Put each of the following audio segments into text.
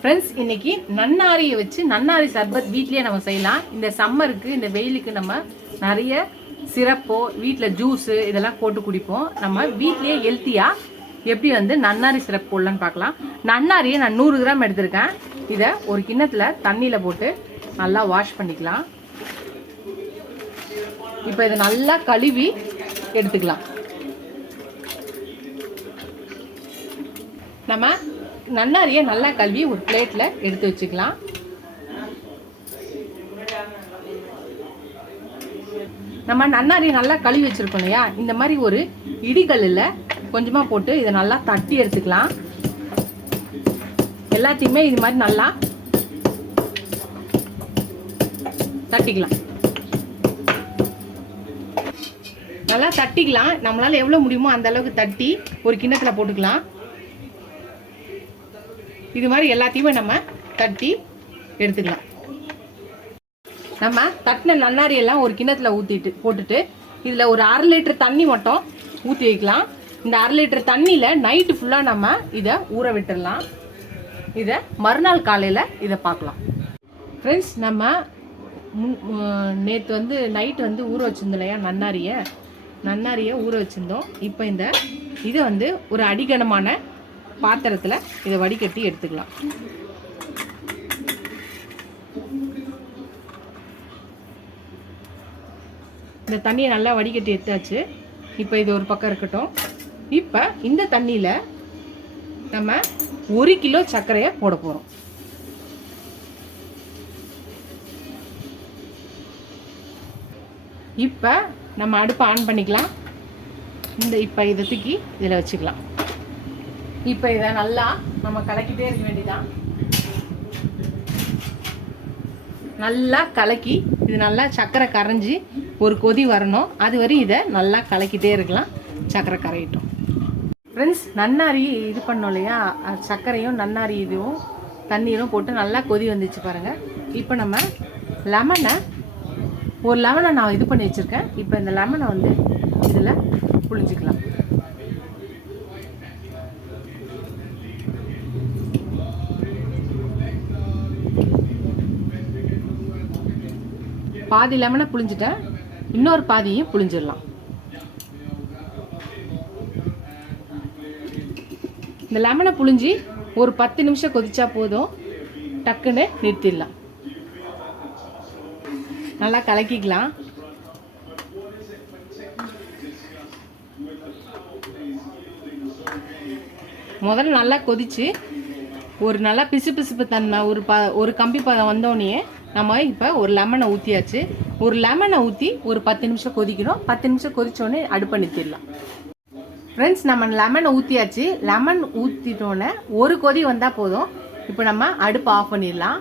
Friends, இன்னைக்கு நன்னாரியை வச்சு நன்னாரி சர்பத் வீட்லேயே நம்ம செய்யலாம். இந்த சம்மருக்கு, இந்த வெயிலுக்கு நம்ம நிறைய சிரப்போ வீட்டில் ஜூஸு இதெல்லாம் போட்டு குடிப்போம். நம்ம வீட்லேயே ஹெல்த்தியாக எப்படி நன்னாரி சிரப் போடலான்னு பார்க்கலாம். நன்னாரியை நான் 100 கிராம் எடுத்திருக்கேன். இதை ஒரு கிண்ணத்தில் தண்ணியில் போட்டு நல்லா வாஷ் பண்ணிக்கலாம். இப்போ இதை நல்லா கழுவி எடுத்துக்கலாம். நம்ம நன்னாரியை நல்லா கழுவி ஒரு பிளேட்டில் எடுத்து வச்சுக்கலாம். நம்ம நன்னாரியை நல்லா கழுவி வச்சுருக்கோம் இல்லையா, இந்த மாதிரி ஒரு இடிகல்லில் கொஞ்சமாக போட்டு இதை நல்லா தட்டி எடுத்துக்கலாம். எல்லாத்தையுமே இது மாதிரி நல்லா தட்டிக்கலாம். நல்லா தட்டிக்கலாம். நம்மளால் எவ்வளோ முடியுமோ அந்த அளவுக்கு தட்டி ஒரு கிண்ணத்தில் போட்டுக்கலாம். இது மாதிரி எல்லாத்தையுமே நம்ம தட்டி எடுத்துக்கலாம். நம்ம தட்டின நன்னாரி எல்லாம் ஒரு கிண்ணத்தில் போட்டுட்டு இதில் ஒரு 1/2 லிட்டர் தண்ணி மட்டும் ஊற்றி வைக்கலாம். இந்த 1/2 லிட்டர் தண்ணியில் நைட்டு ஃபுல்லாக நம்ம இதை ஊற விட்டுடலாம். இதை மறுநாள் காலையில் இதை பார்க்கலாம். ஃப்ரெண்ட்ஸ், நம்ம நேற்று நைட்டு ஊற வச்சுருந்தோம் இல்லையா நன்னாரியை ஊற வச்சுருந்தோம். இப்போ இதை ஒரு அடிகனமான பாத்திரத்தில் இதை வடிகட்டி எடுத்துக்கலாம். இந்த தண்ணியை நல்லா வடிகட்டி எடுத்தாச்சு. இப்போ இது ஒரு பக்கம் இருக்கட்டும். இப்போ இந்த தண்ணியில் நம்ம 1 கிலோ சர்க்கரையை போட போகிறோம். இப்போ நம்ம அடுப்பை ஆன் பண்ணிக்கலாம். இப்போ இதை தூக்கி இதில் வச்சுக்கலாம். இப்போ இதை நல்லா நம்ம கலக்கிட்டே இருக்க வேண்டியதான். நல்லா கலக்கி இது நல்லா சர்க்கரை கரைஞ்சி ஒரு கொதி வரணும். அது வரை இதை நல்லா கலக்கிட்டே இருக்கலாம். சர்க்கரை கரையிட்டோம். ஃப்ரெண்ட்ஸ், நன்னாரி இது பண்ணோம் இல்லையா, சர்க்கரையும் நன்னாரி இதுவும் தண்ணீரும் போட்டு நல்லா கொதி வந்துச்சு பாருங்கள். இப்போ நம்ம ஒரு லெமனை நான் இது பண்ணி வச்சுருக்கேன். இப்போ இந்த லெமனை இதில் புழிஞ்சிக்கலாம். பாதி லெமனை புழிஞ்சிட்டேன். இன்னொரு பாதியும் புழிஞ்சிடலாம். இந்த லெமனை புழிஞ்சி ஒரு 10 நிமிஷம் கொதிச்சா போதும். டக்குன்னு நிறுத்திடலாம். நல்லா கலக்கிக்கலாம். முதல்ல நல்லா கொதிச்சு ஒரு நல்லா பிசுபிசுப்பு தன்மை ஒரு கம்பி பதம் வந்தோடனே நம்ம இப்போ ஒரு லெமனை ஊற்றியாச்சு. ஒரு லெமனை ஊற்றி ஒரு 10 நிமிஷம் கொதிக்கணும். 10 நிமிஷம் கொதிச்சோடனே அடுப்பை நிறுத்திடலாம். ஃப்ரெண்ட்ஸ், நம்ம லெமனை ஊற்றியாச்சு. லெமன் ஊற்றிட்டோன்னே ஒரு கொதி வந்தால் போதும். இப்போ நம்ம அடுப்பை ஆஃப் பண்ணிடலாம்.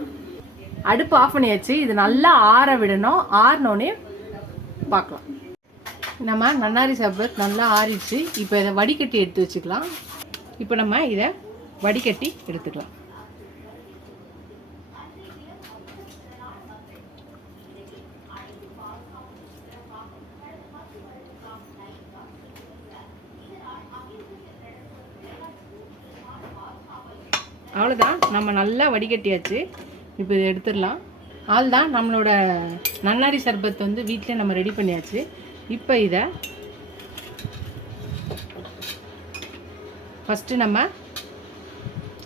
அடுப்பு ஆஃப் பண்ணியாச்சு. இது நல்லா ஆற விடணும். ஆறினோடனே பார்க்கலாம். நம்ம நன்னாரி சர்பத் நல்லா ஆறிடுச்சு. இப்போ இதை வடிகட்டி எடுத்து வச்சுக்கலாம். இப்போ நம்ம இதை வடிகட்டி எடுத்துக்கலாம். அவ்வளோதான், நம்ம நல்லா வடிகட்டியாச்சு. இப்போ இதை எடுத்துடலாம். அவ்வளோதான், நம்மளோட நன்னாரி சர்பத் வீட்டிலே நம்ம ரெடி பண்ணியாச்சு. இப்போ இதை ஃபஸ்ட்டு நம்ம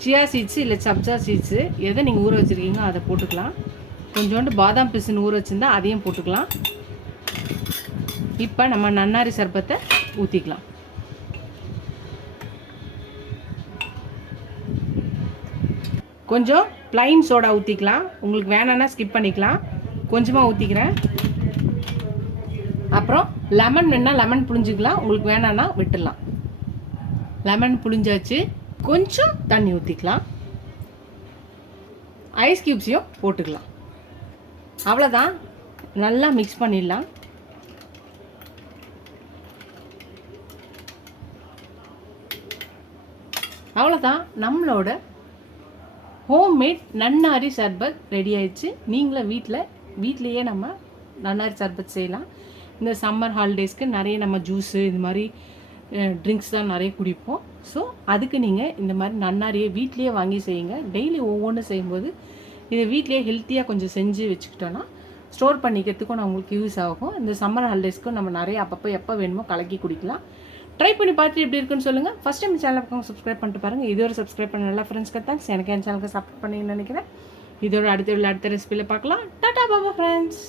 சியா சீட்ஸு இல்லை சப்ஜா சீட்ஸு எதை நீங்கள் ஊற வச்சுருக்கீங்களோ அதை போட்டுக்கலாம். கொஞ்சோண்டு பாதாம் பிசுன்னு ஊற வச்சுருந்தா அதையும் போட்டுக்கலாம். இப்போ நம்ம நன்னாரி சர்பத்தை ஊற்றிக்கலாம். கொஞ்சம் ப்ளைன் சோடா ஊற்றிக்கலாம். உங்களுக்கு வேணான்னா ஸ்கிப் பண்ணிக்கலாம். கொஞ்சமாக ஊற்றிக்கிறேன். அப்புறம் லெமன் வேணால் லெமன் புழிஞ்சிக்கலாம். உங்களுக்கு வேணான்னா விட்டுடலாம். லெமன் புழிஞ்சாச்சு. கொஞ்சம் தண்ணி ஊற்றிக்கலாம். ஐஸ் க்யூப்ஸையும் போட்டுக்கலாம். அவ்வளோதான், நல்லா மிக்ஸ் பண்ணிடலாம். அவ்வளோதான், நம்மளோட ஹோம்மேட் நன்னாரி சர்பத் ரெடி ஆயிடுச்சு. நீங்களும் வீட்டிலையே நம்ம நன்னாரி சர்பத் செய்யலாம். இந்த சம்மர் ஹாலிடேஸ்க்கு நிறைய நம்ம ஜூஸு இது மாதிரி ட்ரிங்க்ஸ் தான் நிறைய குடிப்போம். ஸோ அதுக்கு நீங்கள் இந்த மாதிரி நன்னாரியை வீட்லேயே வாங்கி செய்யுங்க. டெய்லி ஒவ்வொன்றும் செய்யும்போது இதை வீட்லேயே ஹெல்த்தியாக கொஞ்சம் செஞ்சு வச்சுக்கிட்டோன்னா ஸ்டோர் பண்ணிக்கிறதுக்கும் நான் உங்களுக்கு யூஸ் ஆகும். இந்த சம்மர் ஹாலிடேஸ்க்கும் நம்ம நிறைய அப்பப்போ எப்போ வேணுமோ கலக்கி குடிக்கலாம். ட்ரை பண்ணி பார்த்துட்டு எப்படி இருக்குன்னு சொல்லுங்கள். ஃபஸ்ட் டைம் சேனலுக்கு சப்ஸ்கிரைப் பண்ணிட்டு பாருங்கள். இதோட சப்ஸ்கிரைப் பண்ண நல்லா ஃப்ரெண்ட்ஸ்க்கு தேங்க்ஸ். எனக்கு என் சேனலுக்கு சப்போர்ட் பண்ணிங்கன்னு நினைக்கிறேன். இதோட அடுத்த ரெசிபியில் பார்க்கலாம். டாடா பாபா ஃப்ரெண்ட்ஸ்.